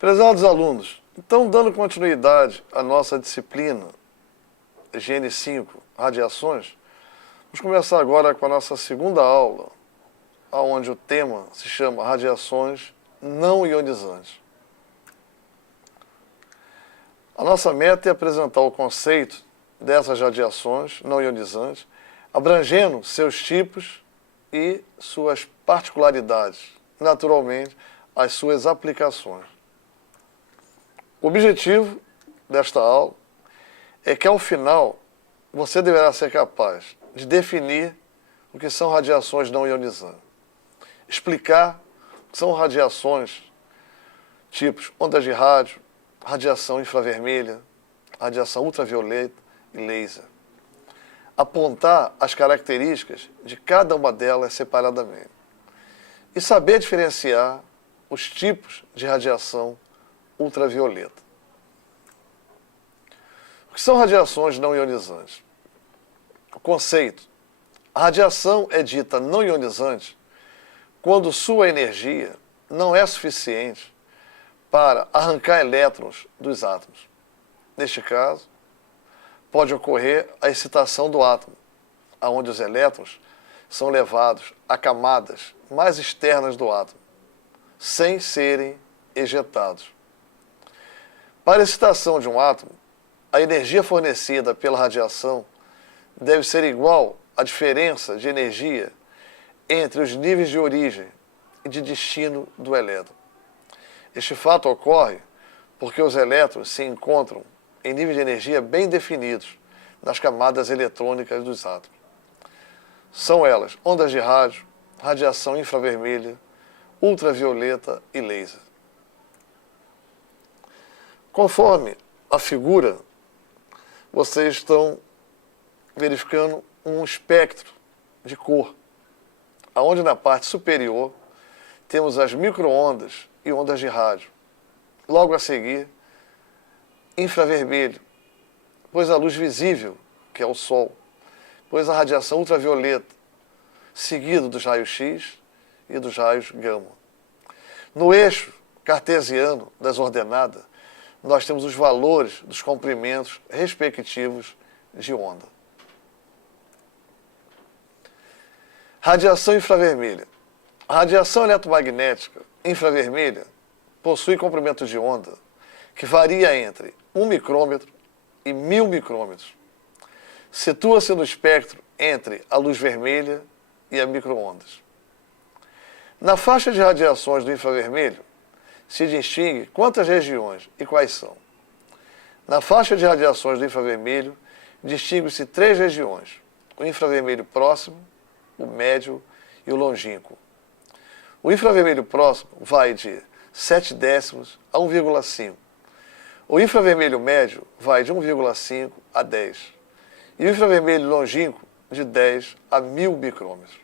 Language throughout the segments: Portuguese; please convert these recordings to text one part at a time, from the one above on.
Prezados alunos, então, dando continuidade à nossa disciplina GN5, Radiações, vamos começar agora com a nossa segunda aula, onde o tema se chama Radiações não ionizantes. A nossa meta é apresentar o conceito dessas radiações não ionizantes, abrangendo seus tipos e suas particularidades, naturalmente, as suas aplicações. O objetivo desta aula é que, ao final, você deverá ser capaz de definir o que são radiações não ionizantes, explicar o que são radiações tipos ondas de rádio, radiação infravermelha, radiação ultravioleta e laser, apontar as características de cada uma delas separadamente e saber diferenciar os tipos de radiação ultravioleta. O que são radiações não ionizantes? O conceito: a radiação é dita não ionizante quando sua energia não é suficiente para arrancar elétrons dos átomos. Neste caso, pode ocorrer a excitação do átomo, onde os elétrons são levados a camadas mais externas do átomo, sem serem ejetados. Para a excitação de um átomo, a energia fornecida pela radiação deve ser igual à diferença de energia entre os níveis de origem e de destino do elétron. Este fato ocorre porque os elétrons se encontram em níveis de energia bem definidos nas camadas eletrônicas dos átomos. São elas ondas de rádio, radiação infravermelha, ultravioleta e laser. Conforme a figura, vocês estão verificando um espectro de cor, onde na parte superior temos as micro-ondas e ondas de rádio. Logo a seguir, infravermelho, pois a luz visível, que é o Sol, pois a radiação ultravioleta, seguido dos raios X e dos raios gama. No eixo cartesiano das ordenadas, nós temos os valores dos comprimentos respectivos de onda. Radiação infravermelha. A radiação eletromagnética infravermelha possui comprimento de onda que varia entre 1 micrômetro e 1000 micrômetros. Situa-se no espectro entre a luz vermelha e as micro-ondas. Na faixa de radiações do infravermelho, se distingue quantas regiões e quais são. Na faixa de radiações do infravermelho, distinguem-se 3 regiões: o infravermelho próximo, o médio e o longínquo. O infravermelho próximo vai de 0,7 a 1,5. O infravermelho médio vai de 1,5 a 10. E o infravermelho longínquo de 10 a 1000 micrômetros.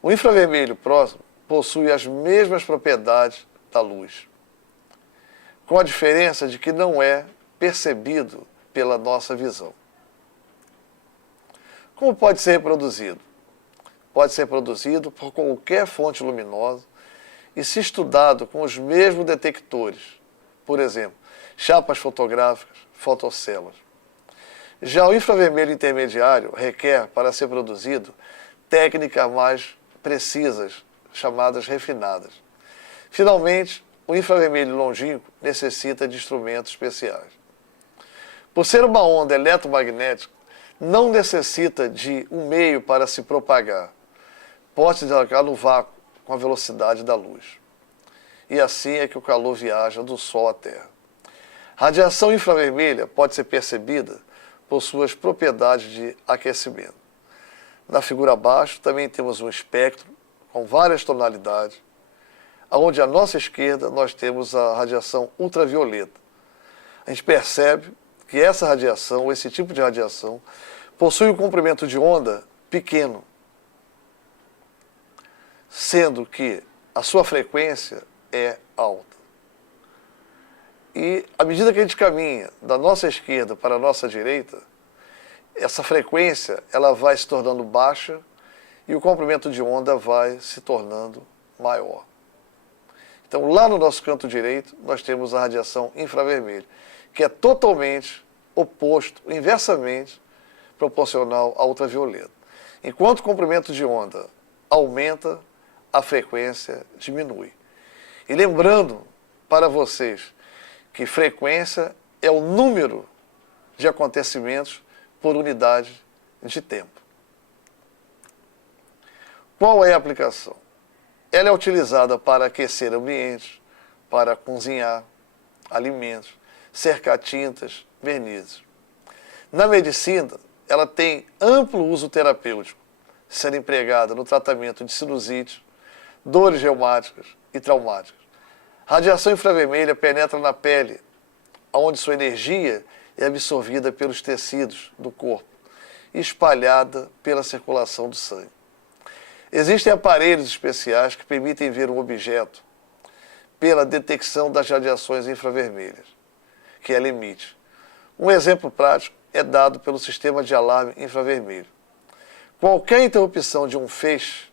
O infravermelho próximo possui as mesmas propriedades da luz, com a diferença de que não é percebido pela nossa visão. Como pode ser reproduzido? Pode ser produzido por qualquer fonte luminosa e, se estudado com os mesmos detectores, por exemplo, chapas fotográficas, fotocélulas. Já o infravermelho intermediário requer, para ser produzido, técnicas mais precisas, chamadas refinadas. Finalmente, o infravermelho longínquo necessita de instrumentos especiais. Por ser uma onda eletromagnética, não necessita de um meio para se propagar. Pode se deslocar no vácuo com a velocidade da luz. E assim é que o calor viaja do Sol à Terra. Radiação infravermelha pode ser percebida por suas propriedades de aquecimento. Na figura abaixo também temos um espectro com várias tonalidades, onde à nossa esquerda nós temos a radiação ultravioleta. A gente percebe que essa radiação, esse tipo de radiação, possui um comprimento de onda pequeno, sendo que a sua frequência é alta. E à medida que a gente caminha da nossa esquerda para a nossa direita, essa frequência ela vai se tornando baixa e o comprimento de onda vai se tornando maior. Então, lá no nosso canto direito, nós temos a radiação infravermelha, que é totalmente oposto, inversamente proporcional à ultravioleta. Enquanto o comprimento de onda aumenta, a frequência diminui. E lembrando para vocês que frequência é o número de acontecimentos por unidade de tempo. Qual é a aplicação? Ela é utilizada para aquecer ambientes, para cozinhar alimentos, cercar tintas, vernizes. Na medicina, ela tem amplo uso terapêutico, sendo empregada no tratamento de sinusite, dores reumáticas e traumáticas. Radiação infravermelha penetra na pele, onde sua energia é absorvida pelos tecidos do corpo e espalhada pela circulação do sangue. Existem aparelhos especiais que permitem ver um objeto pela detecção das radiações infravermelhas que ela emite. Um exemplo prático é dado pelo sistema de alarme infravermelho. Qualquer interrupção de um feixe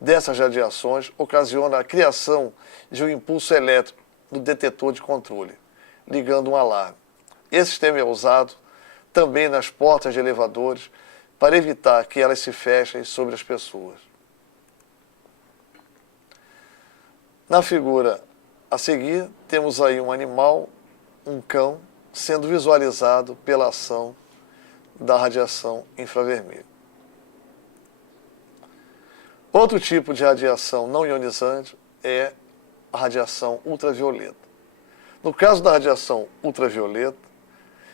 dessas radiações ocasiona a criação de um impulso elétrico no detetor de controle, ligando um alarme. Esse sistema é usado também nas portas de elevadores para evitar que elas se fechem sobre as pessoas. Na figura a seguir, temos aí um animal, um cão, sendo visualizado pela ação da radiação infravermelha. Outro tipo de radiação não ionizante é a radiação ultravioleta. No caso da radiação ultravioleta,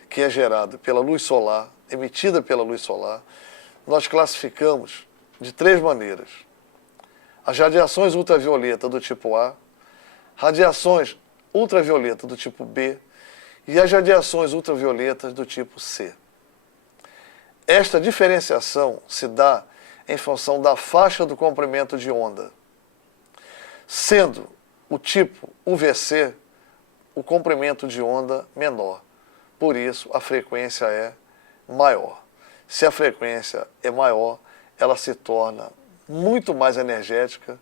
que é gerada pela luz solar, emitida pela luz solar, nós classificamos de 3 maneiras. As radiações ultravioleta do tipo A, radiações ultravioleta do tipo B e as radiações ultravioletas do tipo C. Esta diferenciação se dá em função da faixa do comprimento de onda, sendo o tipo UVC o comprimento de onda menor. Por isso, a frequência é maior. Se a frequência é maior, ela se torna muito mais energética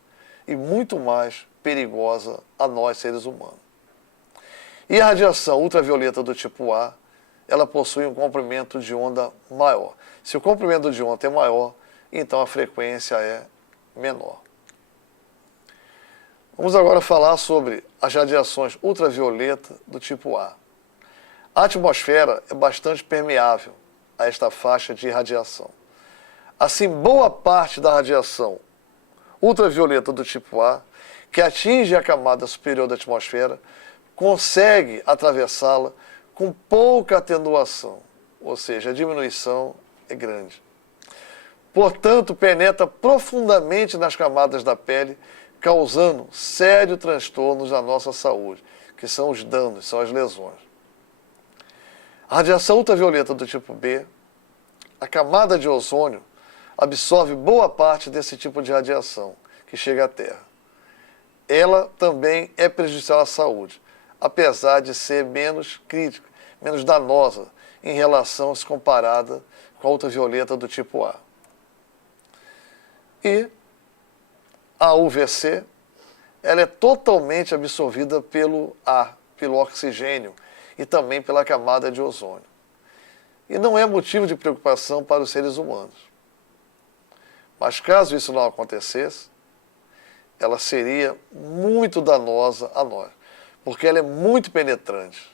e muito mais perigosa a nós, seres humanos. E a radiação ultravioleta do tipo A, ela possui um comprimento de onda maior. Se o comprimento de onda é maior, então a frequência é menor. Vamos agora falar sobre as radiações ultravioleta do tipo A. A atmosfera é bastante permeável a esta faixa de radiação. Assim, boa parte da radiação ultravioleta do tipo A, que atinge a camada superior da atmosfera, consegue atravessá-la com pouca atenuação, ou seja, a diminuição é grande. Portanto, penetra profundamente nas camadas da pele, causando sérios transtornos na nossa saúde, que são os danos, são as lesões. A radiação ultravioleta do tipo B, a camada de ozônio, absorve boa parte desse tipo de radiação que chega à Terra. Ela também é prejudicial à saúde, apesar de ser menos crítica, menos danosa em relação se comparada com a ultravioleta do tipo A. E a UVC, ela é totalmente absorvida pelo ar, pelo oxigênio e também pela camada de ozônio. E não é motivo de preocupação para os seres humanos. Mas caso isso não acontecesse, ela seria muito danosa a nós, porque ela é muito penetrante.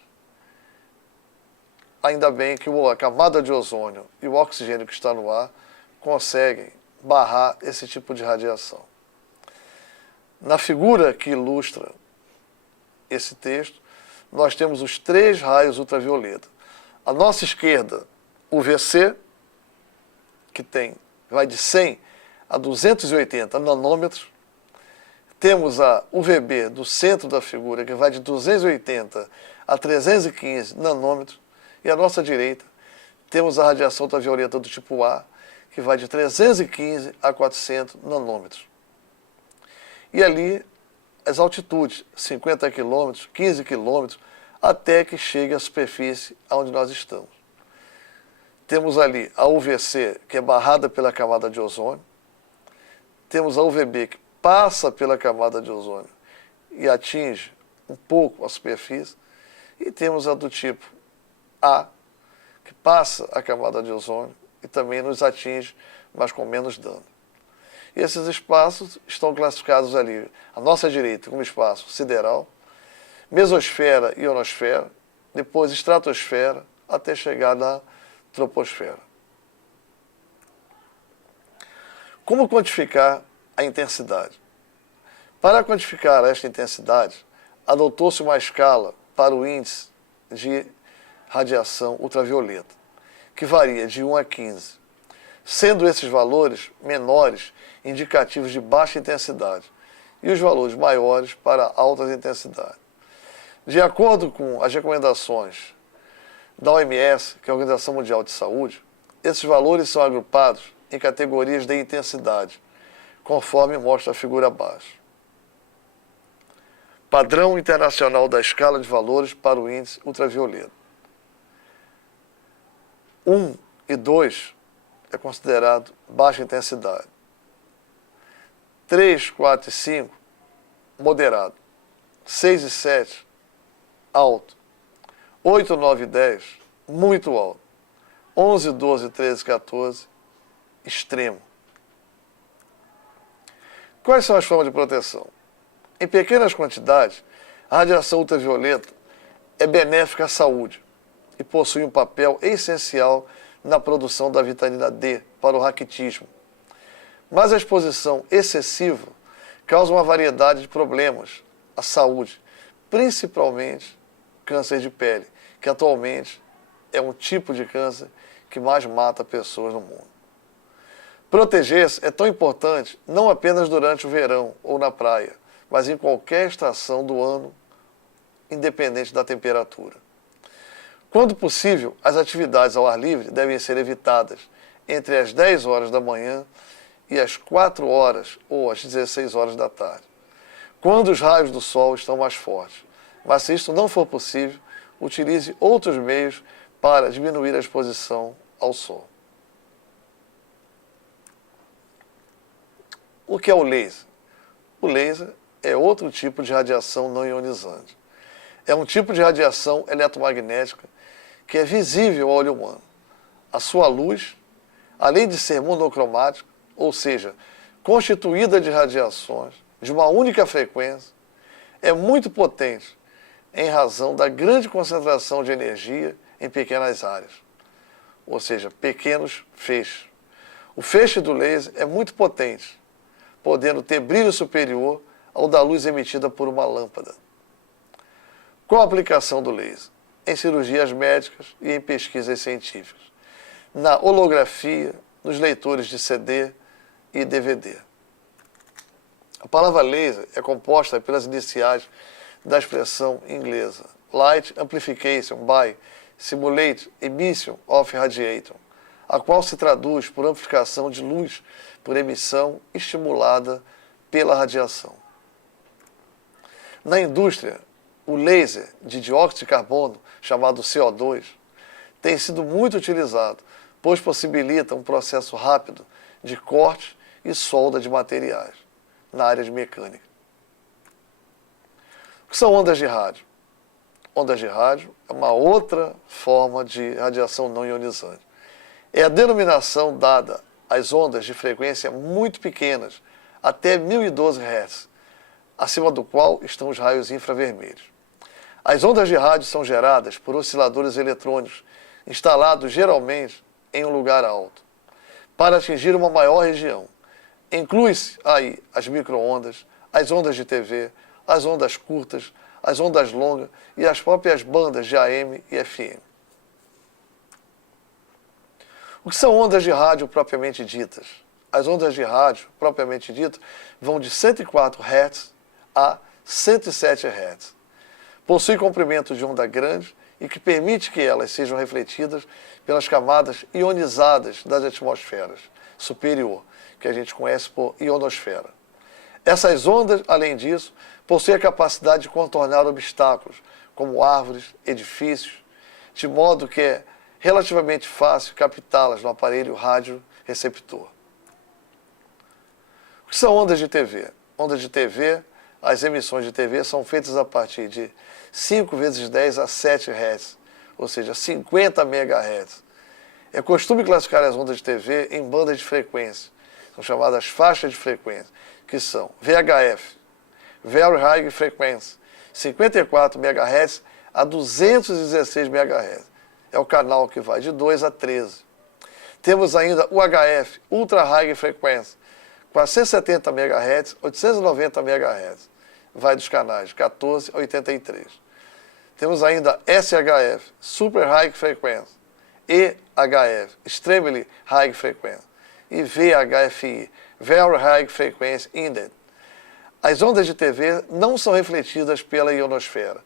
Ainda bem que a camada de ozônio e o oxigênio que está no ar conseguem barrar esse tipo de radiação. Na figura que ilustra esse texto, nós temos os 3 raios ultravioleta. À nossa esquerda, o UVC, que vai de 100 a 280 nanômetros. Temos a UVB do centro da figura, que vai de 280 a 315 nanômetros. E à nossa direita, temos a radiação ultravioleta do tipo A, que vai de 315 a 400 nanômetros. E ali, as altitudes, 50 quilômetros, 15 quilômetros, até que chegue à superfície onde nós estamos. Temos ali a UVC, que é barrada pela camada de ozônio. Temos a UVB, que passa pela camada de ozônio e atinge um pouco a superfície, e temos a do tipo A, que passa a camada de ozônio e também nos atinge, mas com menos dano. E esses espaços estão classificados ali, à nossa direita, como espaço sideral, mesosfera e ionosfera, depois estratosfera, até chegar na troposfera. Como quantificar a intensidade? Para quantificar esta intensidade, adotou-se uma escala para o índice de radiação ultravioleta, que varia de 1 a 15, sendo esses valores menores indicativos de baixa intensidade e os valores maiores para altas intensidades. De acordo com as recomendações da OMS, que é a Organização Mundial de Saúde, esses valores são agrupados em categorias de intensidade, conforme mostra a figura abaixo. Padrão Internacional da Escala de Valores para o Índice Ultravioleta. 1 e 2 é considerado baixa intensidade. 3, 4 e 5, moderado. 6 e 7, alto. 8, 9 e 10, muito alto. 11, 12, 13 e 14, extremo. Quais são as formas de proteção? Em pequenas quantidades, a radiação ultravioleta é benéfica à saúde e possui um papel essencial na produção da vitamina D para o raquitismo. Mas a exposição excessiva causa uma variedade de problemas à saúde, principalmente câncer de pele, que atualmente é um tipo de câncer que mais mata pessoas no mundo. Proteger-se é tão importante não apenas durante o verão ou na praia, mas em qualquer estação do ano, independente da temperatura. Quando possível, as atividades ao ar livre devem ser evitadas entre as 10 horas da manhã e as 4 horas ou as 16 horas da tarde, quando os raios do sol estão mais fortes. Mas se isto não for possível, utilize outros meios para diminuir a exposição ao sol. O que é o laser? O laser é outro tipo de radiação não ionizante. É um tipo de radiação eletromagnética que é visível ao olho humano. A sua luz, além de ser monocromática, ou seja, constituída de radiações de uma única frequência, é muito potente em razão da grande concentração de energia em pequenas áreas, ou seja, pequenos feixes. O feixe do laser é muito potente, podendo ter brilho superior ao da luz emitida por uma lâmpada. Qual a aplicação do laser? Em cirurgias médicas e em pesquisas científicas, na holografia, nos leitores de CD e DVD. A palavra laser é composta pelas iniciais da expressão inglesa Light Amplification by Simulate Emission of Radiation, a qual se traduz por amplificação de luz por emissão estimulada pela radiação. Na indústria, o laser de dióxido de carbono, chamado CO2, tem sido muito utilizado, pois possibilita um processo rápido de corte e solda de materiais na área de mecânica. O que são ondas de rádio? Ondas de rádio é uma outra forma de radiação não ionizante. É a denominação dada às ondas de frequência muito pequenas, até 1012 Hz, acima do qual estão os raios infravermelhos. As ondas de rádio são geradas por osciladores eletrônicos, instalados geralmente em um lugar alto, para atingir uma maior região. Inclui-se aí as micro-ondas, as ondas de TV, as ondas curtas, as ondas longas e as próprias bandas de AM e FM. O que são ondas de rádio propriamente ditas? As ondas de rádio propriamente ditas vão de 104 Hz a 107 Hz. Possui comprimento de onda grande e que permite que elas sejam refletidas pelas camadas ionizadas das atmosferas superior, que a gente conhece por ionosfera. Essas ondas, além disso, possuem a capacidade de contornar obstáculos, como árvores, edifícios, de modo que é relativamente fácil captá-las no aparelho radioreceptor. O que são ondas de TV? Ondas de TV as emissões de TV são feitas a partir de 5 vezes 10 a 7 Hz, ou seja, 50 MHz. É costume classificar as ondas de TV em bandas de frequência, são chamadas faixas de frequência, que são VHF, Very High Frequency, 54 MHz a 216 MHz. É o canal que vai de 2 a 13. Temos ainda o HF, Ultra High Frequency, 470 MHz, 890 MHz. Vai dos canais 14 a 83. Temos ainda SHF, Super High Frequency, EHF, Extremely High Frequency, e VHFI, Very High Frequency Index. As ondas de TV não são refletidas pela ionosfera,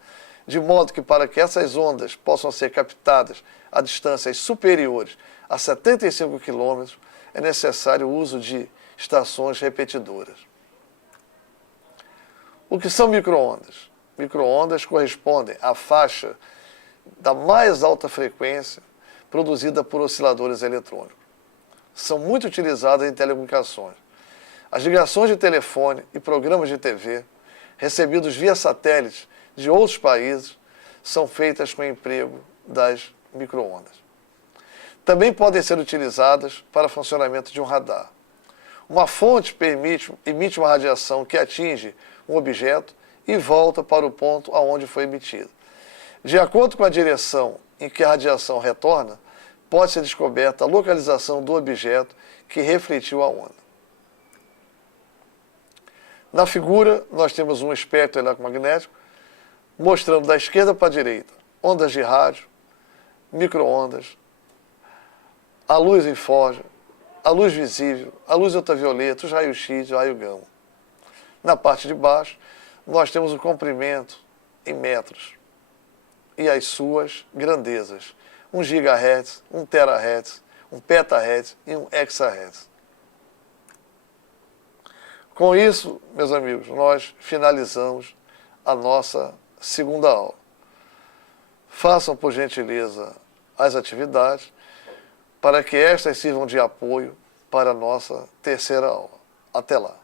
de modo que para que essas ondas possam ser captadas a distâncias superiores a 75 km, é necessário o uso de estações repetidoras. O que são micro-ondas? Micro-ondas correspondem à faixa da mais alta frequência produzida por osciladores eletrônicos. São muito utilizadas em telecomunicações. As ligações de telefone e programas de TV, recebidos via satélite de outros países, são feitas com o emprego das micro-ondas. Também podem ser utilizadas para funcionamento de um radar. Uma fonte emite uma radiação que atinge um objeto e volta para o ponto aonde foi emitida. De acordo com a direção em que a radiação retorna, pode ser descoberta a localização do objeto que refletiu a onda. Na figura, nós temos um espectro eletromagnético mostrando da esquerda para a direita ondas de rádio, micro-ondas, a luz infravermelha, a luz visível, a luz ultravioleta, os raios-x e o raio gama. Na parte de baixo, nós temos o comprimento em metros e as suas grandezas, 1 GHz, 1 THz, 1 petahertz e 1 hexahertz. Com isso, meus amigos, nós finalizamos a nossa segunda aula. Façam, por gentileza, as atividades para que estas sirvam de apoio para a nossa terceira aula. Até lá!